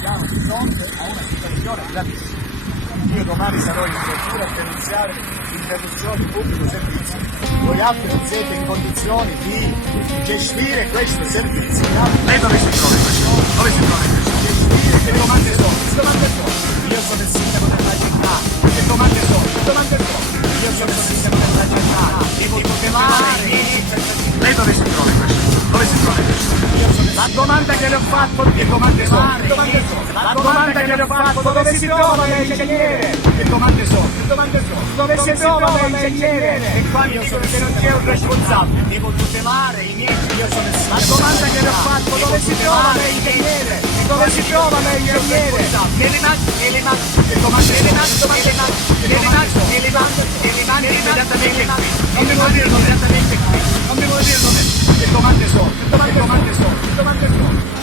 abbiamo di fronte a una situazione gravissima. Io domani sarò in questura a denunziare l'interruzione di pubblico servizio. Voi altri non siete in condizioni di gestire questo servizio. Lei dove si trova in questo? Dove si trova in questo? Gestire che domande sono? Che domande sono? Io sono il sindaco della città. Che domande sono? Che domande sono? Io sono il sindaco della città. Devo tutelare i miei cittadini. Lei dove si trova in questo? Dove si trova in questo? La domanda che le ho fatto, che domande sono? Che domande sono? La domanda che le ho fatto, dove si trova lei ingegnere? Che domande sono? Che domande sono? Dove si trova lei ingegnere? E qua io sono che non c'è un responsabile, devo tutelare i miei cittadini. La domanda che le ho fatto, dove si trova lei ingegnere? Dove si trova lei ingegnere? Le mani, immediatamente qui. Non mi vuoi dire immediatamente qui. Non mi vuoi dire dove? Che domande sono? Che domande sono? Che domande sono?